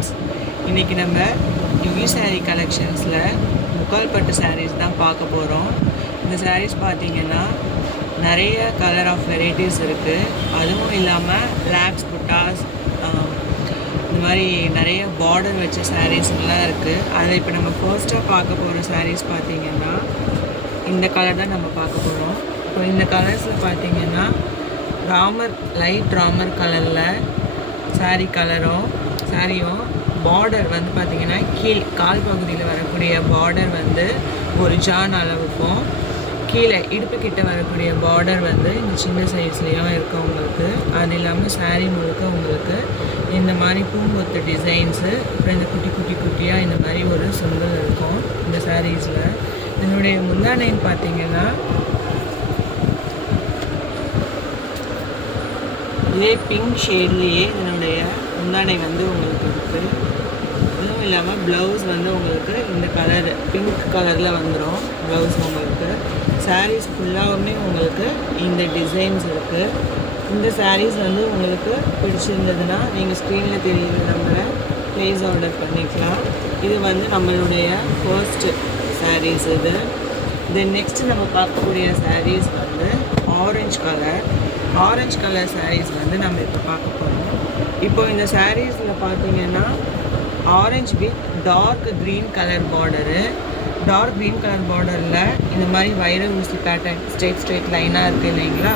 Friends, இன்றைக்கி நம்ம UV sari கலெக்ஷன்ஸில் முக்கால் பட்டு சாரீஸ் தான் பார்க்க போகிறோம். இந்த சாரீஸ் பார்த்திங்கன்னா நிறைய கலர் ஆஃப் வெரைட்டிஸ் இருக்குது. அதுவும் இல்லாமல் லேப்ஸ் புட்டாஸ் இந்த மாதிரி நிறைய பார்டர் வச்ச சாரீஸ்லாம் இருக்குது. அதை இப்போ நம்ம ஃபர்ஸ்ட்டாக பார்க்க போகிற சாரீஸ் பார்த்திங்கன்னா இந்த கலர் தான் நம்ம பார்க்க போகிறோம். இப்போ இந்த கலர்ஸில் பார்த்திங்கன்னா லைட் ராமர் கலரில் சாரியும் பார்டர் வந்து பார்த்திங்கன்னா கால் பகுதியில் வரக்கூடிய பார்டர் வந்து ஒரு ஜான் அளவுக்கும், கீழே இடுப்பு கிட்ட வரக்கூடிய பார்டர் வந்து இந்த சின்ன சைஸ்லேயும் இருக்குது உங்களுக்கு. அது இல்லாமல் சாரீ முழுக்க உங்களுக்கு இந்த மாதிரி பூங்கொத்து டிசைன்ஸு, அப்புறம் இந்த குட்டியாக இந்த மாதிரி ஒரு சுண்டல் இருக்கும் இந்த சாரீஸில். இதனுடைய முந்தானைன்னு பார்த்திங்கன்னா இதே பிங்க் ஷேட்லேயே இதனுடைய முந்தானை வந்து உங்களுக்கு இருக்குது. அதுவும் இல்லாமல் ப்ளவுஸ் வந்து உங்களுக்கு இந்த கலர் பிங்க் கலரில் வந்துடும் ப்ளவுஸ் உங்களுக்கு. சாரீஸ் ஃபுல்லாகவுமே உங்களுக்கு இந்த டிசைன்ஸ் இருக்குது. இந்த சாரீஸ் வந்து உங்களுக்கு பிடிச்சிருந்ததுன்னா நீங்கள் ஸ்க்ரீனில் தெரியுற நம்பரை ப்ளேஸ் ஆர்டர் பண்ணிக்கலாம். இது வந்து நம்மளுடைய ஃபர்ஸ்ட்டு சாரீஸ் இது. தென் நெக்ஸ்ட்டு நம்ம பார்க்கக்கூடிய சாரீஸ் வந்து ஆரஞ்சு கலர் சாரீஸ் வந்து நம்ம இப்போ பார்க்க போகிறோம். இப்போ இந்த சாரீஸில் பார்த்தீங்கன்னா orange with dark green colour பார்டரில் இந்த மாதிரி வைர ஊசி பேட்டர்ன் ஸ்ட்ரெயிட் லைனாக இருக்குது இல்லைங்களா,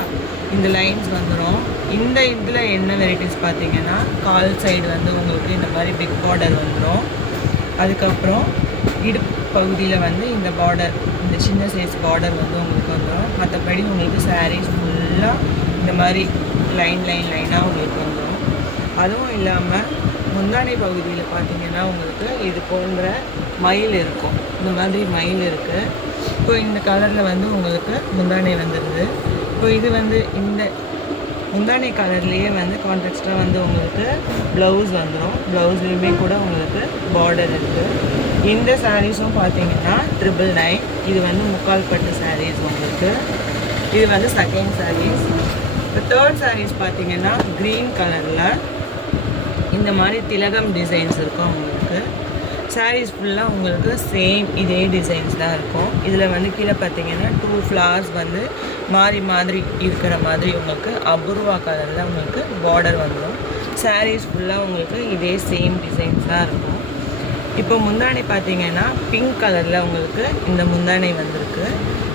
இந்த லைன்ஸ் வந்துடும். இதில் என்ன வெரைட்டிஸ் பார்த்தீங்கன்னா கால் சைடு வந்து உங்களுக்கு இந்த மாதிரி பிக் பார்டர் வந்துடும். அதுக்கப்புறம் இடுப்பு பகுதியில் வந்து இந்த பார்டர், இந்த சின்ன சைஸ் பார்டர் வந்து உங்களுக்கு வந்துடும். மற்றபடி உங்களுக்கு சாரீஸ் ஃபுல்லாக இந்த மாதிரி லைனாக உங்களுக்கு வந்துடும். அதுவும் இல்லாமல் முந்தானை பகுதியில் பார்த்திங்கன்னா உங்களுக்கு இது போன்ற மயில் இருக்கும். இந்த மாதிரி மயில் இருக்குது. இப்போ இந்த கலரில் வந்து உங்களுக்கு முந்தானை வந்துடுது. இப்போ இது வந்து இந்த முந்தானை கலர்லேயே வந்து கான்ட்ராஸ்டாக வந்து உங்களுக்கு ப்ளவுஸ் வந்துடும். ப்ளவுஸ்லேயுமே கூட உங்களுக்கு பார்டர் இருக்குது. இந்த சாரீஸும் பார்த்தீங்கன்னா 999. இது வந்து முக்கால் பட்டு சாரீஸ் உங்களுக்கு. இது வந்து செகண்ட் சாரீஸ். இப்போ தேர்ட் சாரீஸ் பார்த்தீங்கன்னா க்ரீன் கலரில் இந்த மாதிரி திலகம் டிசைன்ஸ் இருக்கும் உங்களுக்கு. சாரீஸ் ஃபுல்லாக உங்களுக்கு சேம் இதே டிசைன்ஸ் தான் இருக்கும். இதில் வந்து கீழே பார்த்தீங்கன்னா 2 ஃப்ளவர்ஸ் வந்து மாதிரி இருக்கிற மாதிரி உங்களுக்கு அபூர்வா கலரில் உங்களுக்கு பார்டர் வந்துடும். சாரீஸ் ஃபுல்லாக உங்களுக்கு இதே சேம் டிசைன்ஸ் தான் இருக்கும். இப்போ முந்தானை பார்த்தீங்கன்னா பிங்க் கலரில் உங்களுக்கு இந்த முந்தானை வந்திருக்கு.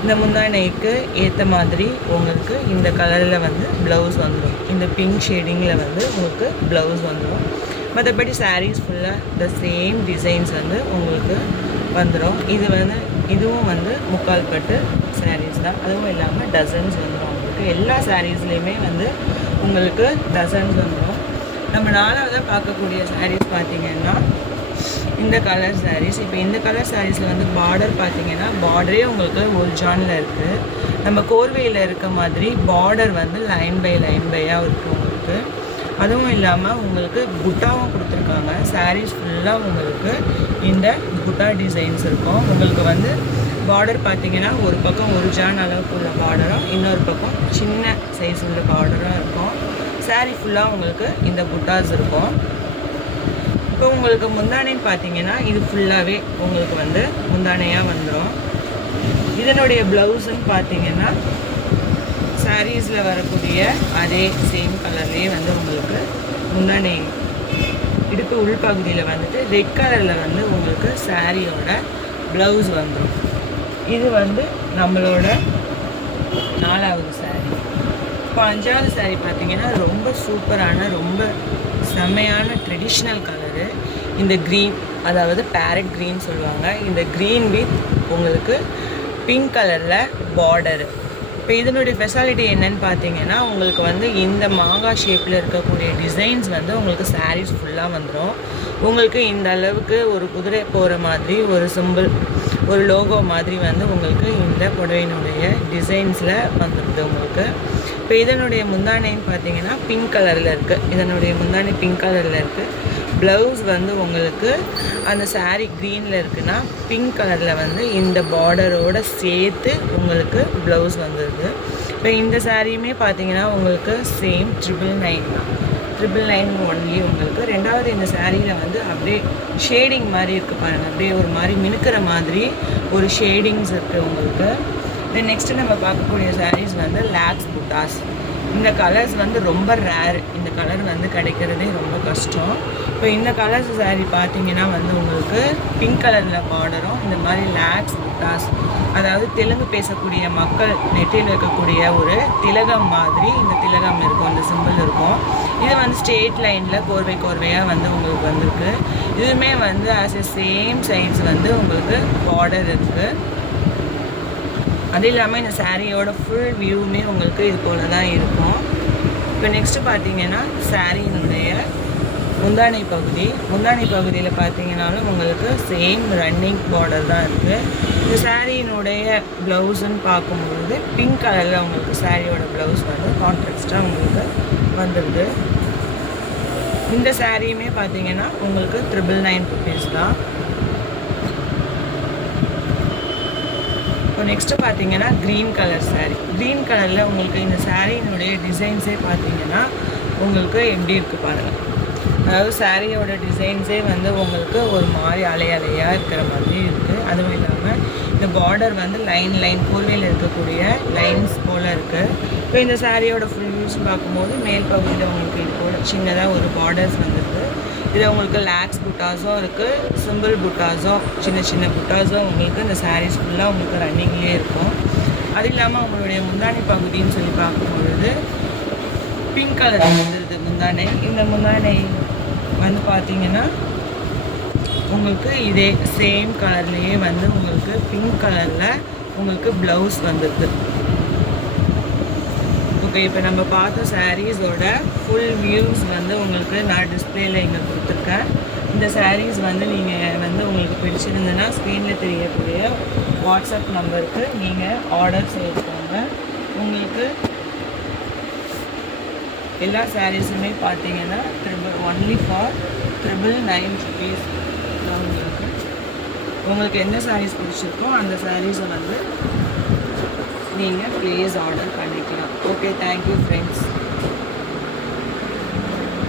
இந்த முந்தானைக்கு ஏற்ற மாதிரி உங்களுக்கு இந்த கலரில் வந்து ப்ளவுஸ் வந்துடும். இந்த பிங்க் ஷேடிங்கில் வந்து உங்களுக்கு ப்ளவுஸ் வந்துடும். மற்றபடி சாரீஸ் ஃபுல்லாக இந்த சேம் டிசைன்ஸ் வந்து உங்களுக்கு வந்துடும். இதுவும் வந்து முக்கால் பட்டு சாரீஸ் தான். அதுவும் இல்லாமல் டசன்ஸ் வந்துடும் உங்களுக்கு. எல்லா சாரீஸ்லேயுமே வந்து உங்களுக்கு டசன்ஸ் வந்துடும். நம்ம 4ஆவதாக பார்க்கக்கூடிய சாரீஸ் பார்த்திங்கன்னா இந்த கலர் சாரீஸ். இப்போ இந்த கலர் சாரீஸில் வந்து பார்டர் பார்த்திங்கன்னா பார்டரே உங்களுக்கு ஒரு ஜானில் இருக்குது. நம்ம கோர்வையில் இருக்க மாதிரி பார்டர் வந்து லைன் பை லைனாக இருக்குது உங்களுக்கு. அதுவும் இல்லாமல் உங்களுக்கு புட்டாவும் கொடுத்துருக்காங்க. சாரீஸ் ஃபுல்லாக உங்களுக்கு இந்த புட்டா டிசைன்ஸ் இருக்கும். உங்களுக்கு வந்து பார்டர் பார்த்திங்கன்னா ஒரு பக்கம் ஒரு ஜான் அளவுக்கு உள்ள பார்டரும், இன்னொரு பக்கம் சின்ன சைஸ் உள்ள பார்டரும் இருக்கும். சாரீ ஃபுல்லாக உங்களுக்கு இந்த புட்டாஸ் இருக்கும். இப்போ உங்களுக்கு முந்தானைன்னு பார்த்தீங்கன்னா இது ஃபுல்லாகவே உங்களுக்கு வந்து முந்தானையாக வந்துடும். இதனுடைய ப்ளவுஸுன்னு பார்த்தீங்கன்னா சாரீஸில் வரக்கூடிய அதே சேம் கலர்லேயே வந்து உங்களுக்கு முந்தானை இடுப்பு உள்பகுதியில் வந்துட்டு ரெட் கலரில் வந்து உங்களுக்கு சாரியோட ப்ளவுஸ் வந்துடும். இது வந்து நம்மளோட 4ஆவது சாரீ. இப்போ 5ஆவது சாரீ பார்த்தீங்கன்னா ரொம்ப சூப்பரான, ரொம்ப செம்மையான ட்ரெடிஷ்னல் கலரு. இந்த க்ரீன், அதாவது பேரட் க்ரீன் சொல்லுவாங்க. இந்த க்ரீன் வித் உங்களுக்கு பிங்க் கலரில் பார்டரு. இப்போ இதனுடைய ஸ்பெஷாலிட்டி என்னன்னு பார்த்தீங்கன்னா உங்களுக்கு வந்து இந்த மாங்காய் ஷேப்பில் இருக்கக்கூடிய டிசைன்ஸ் வந்து உங்களுக்கு சாரீஸ் ஃபுல்லாக வந்துடும். உங்களுக்கு இந்த அளவுக்கு ஒரு குதிரை போகிற மாதிரி ஒரு சிம்பிள், ஒரு லோகோ மாதிரி வந்து உங்களுக்கு இந்த புடவையினுடைய டிசைன்ஸில் வந்துடுது உங்களுக்கு. இப்போ இதனுடைய முந்தானைன்னு பார்த்தீங்கன்னா பிங்க் கலரில் இருக்குது. இதனுடைய முந்தானை பிங்க் கலரில் இருக்குது. ப்ளவுஸ் வந்து உங்களுக்கு அந்த சாரீ க்ரீனில் இருக்குன்னா பிங்க் கலரில் வந்து இந்த பார்டரோடு சேர்த்து உங்களுக்கு ப்ளவுஸ் வந்துடுது. இப்போ இந்த சாரியுமே பார்த்தீங்கன்னா உங்களுக்கு சேம் 999 தான். 999 ஒன்லி உங்களுக்கு. ரெண்டாவது இந்த சாரியில் வந்து அப்படியே ஷேடிங் மாதிரி இருக்குது பாருங்கள், அப்படியே ஒரு மாதிரி மினுக்கிற மாதிரி ஒரு ஷேடிங்ஸ் இருக்குது உங்களுக்கு. தென் நெக்ஸ்ட்டு நம்ம பார்க்கக்கூடிய சாரீஸ் வந்து லாக்ஸ் புட்டாஸ். இந்த கலர்ஸ் வந்து ரொம்ப ரேர், இந்த கலர் வந்து கிடைக்கிறதே ரொம்ப கஷ்டம். இப்போ இந்த கலர்ஸ் சாரீ பார்த்தீங்கன்னா வந்து உங்களுக்கு பிங்க் கலரில் பார்டரும் இந்த மாதிரி லாக்ஸ் புட்டாஸ், அதாவது தெலுங்கு பேசக்கூடிய மக்கள் நெற்றியில் இருக்கக்கூடிய ஒரு திலகம் மாதிரி இந்த திலகம் இருக்கும், இந்த சிம்பிள் இருக்கும். இது வந்து ஸ்ட்ரெயிட் லைனில் கோர்வையாக வந்து உங்களுக்கு வந்திருக்கு. இதுவுமே வந்து ஆஸ் எ சேம் சைஸ் வந்து உங்களுக்கு பார்டர் இருக்குது. அது இல்லாமல் இந்த சாரியோட ஃபுல் வியூவுமே உங்களுக்கு இது போல தான் இருக்கும். இப்போ நெக்ஸ்ட்டு பார்த்தீங்கன்னா சாரியினுடைய முந்தானை பகுதியில் பார்த்தீங்கன்னாலும் உங்களுக்கு சேம் ரன்னிங் பார்டர் தான் இருக்குது. இந்த சாரியினுடைய ப்ளவுஸுன்னு பார்க்கும்பொழுது பிங்க் கலரில் உங்களுக்கு சாரியோட ப்ளவுஸ் வந்து கான்ட்ராஸ்டாக உங்களுக்கு வந்துடுது. இந்த சாரியுமே பார்த்தீங்கன்னா உங்களுக்கு 999 ருபீஸ் தான். இப்போ நெக்ஸ்ட்டு பார்த்தீங்கன்னா க்ரீன் கலர் சாரீ. க்ரீன் கலரில் உங்களுக்கு இந்த சாரியினுடைய டிசைன்ஸே பார்த்தீங்கன்னா உங்களுக்கு எப்படி இருக்குது பாருங்கள். அதாவது சாரியோட டிசைன்ஸே வந்து உங்களுக்கு ஒரு மாதிரி அலையாக இருக்கிற மாதிரி இருக்குது. அதுவும் இல்லாமல் இந்த பார்டர் வந்து லைன் கோர்வையில் இருக்கக்கூடிய லைன்ஸ் போல் இருக்குது. இப்போ இந்த சாரியோட ஃபுல் வியூஸ் பார்க்கும்போது மேல் பகுதியில் உங்களுக்கு இது போல் சின்னதாக ஒரு பார்டர்ஸ் வந்துருக்கு. இதில் உங்களுக்கு லாக்ஸ் புட்டாஸும் இருக்குது, சிம்பிள் புட்டாஸும் சின்ன புட்டாஸும் உங்களுக்கு இந்த சாரீஸ் ஃபுல்லாக உங்களுக்கு ரன்னிங்லேயே இருக்கும். அது இல்லாமல் உங்களுடைய முந்தானை பகுதின்னு சொல்லி பார்க்கும்பொழுது பிங்க் கலர் வந்துடுது முந்தானை. இந்த முந்தானை வந்து பார்த்தீங்கன்னா உங்களுக்கு இதே சேம் கலர்லேயே வந்து உங்களுக்கு பிங்க் கலரில் உங்களுக்கு ப்ளவுஸ் வந்துடுது. ஓகே, இப்போ நம்ம பார்த்த சாரீஸோட ஃபுல் வியூஸ் வந்து உங்களுக்கு நான் டிஸ்பிளேயில் இங்கே கொடுத்துருக்கேன். இந்த சாரீஸ் வந்து நீங்கள் வந்து உங்களுக்கு பிடிச்சிருந்ததுன்னா ஸ்க்ரீனில் தெரியக்கூடிய வாட்ஸ்அப் நம்பருக்கு நீங்கள் ஆர்டர் செய்துக்கோங்க. உங்களுக்கு எல்லா சாரீஸுமே பார்த்தீங்கன்னா ஒன்லி ஃபார் 999 ருபீஸ் தான் உங்களுக்கு எந்த சாரீஸ் பிடிச்சிருக்கோ அந்த சாரீஸை வந்து நீங்கள் ப்ளீஸ் ஆர்டர் பண்ணிக்கலாம். Okay, thank you friends.